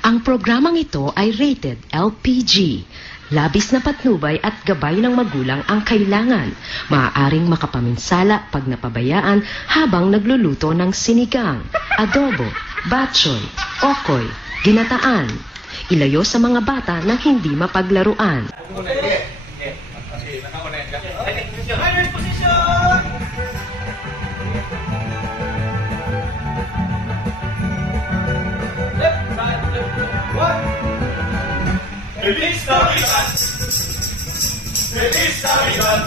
Ang programang ito ay rated LPG. Labis na patnubay at gabay ng magulang ang kailangan. Maaaring makapaminsala pag napabayaan habang nagluluto ng sinigang, adobo, batchoy, okoy, ginataan. Ilayo sa mga bata na hindi mapaglaruan. Feliz Navidad, Feliz Navidad,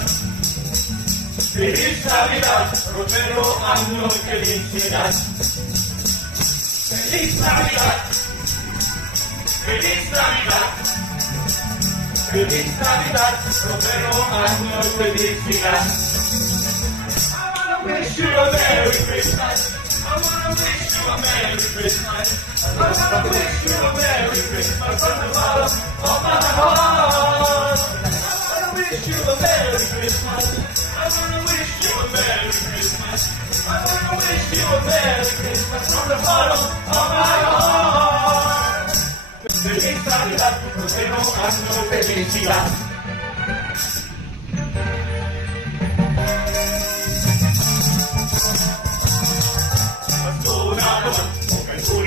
Feliz Navidad, prospero año y felicidad. Feliz Navidad, Feliz Navidad, Feliz Navidad, prospero año y felicidad. I wanna wish you a Merry Christmas. I wanna wish you a Merry Christmas. I wanna wish you a Merry Christmas from the bottom of my heart. I wanna wish you a Merry Christmas. I wanna wish you a Merry Christmas. I wanna wish you a Merry Christmas from the bottom of my heart. Feliz Navidad, prospero año y felicidad.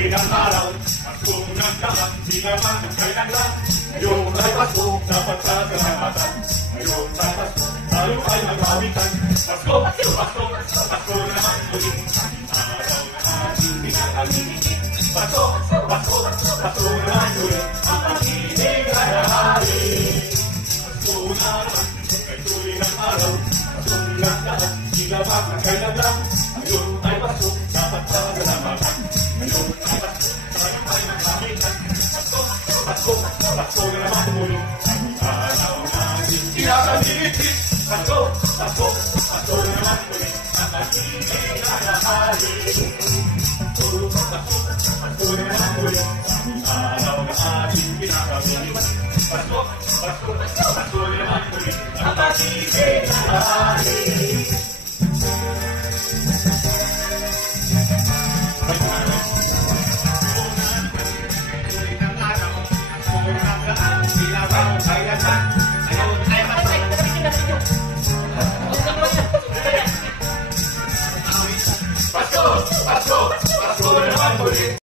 Ang araw, Pasko ng lahat, di naman kailangan. Ngayon ay Pasko, dapat sasalamatan. Ngayon ay Pasko, tayo ay magkawitan. Pasko, Pasko, Pasko, Pasko naman muli. Araw na ating pinakalimigin. Pasko, Pasko, Pasko naman muli. Ang pag-ibig ay ahali. Pasko naman, ay tuloy ng araw. Pasko ng lahat, di naman kailangan. Ngayon ay Pasko, dapat sasalamatan. Ngayon ay Pasko, tayo ay magkawitan. Pasko, Pasko, Pasko na naman muli. Araw na ating pinakalimigin. Pasko, Pasko, Pasko na naman muli. Ang pag-ibig ay ahali. Pasko, Pasko, Pasko na naman muli. Araw na ating pinakalimigin. Pasko, Pasko, Pasko na naman muli. Ang pag-ibig ay ahali. Pasko, Pasko, Pasko na naman muli.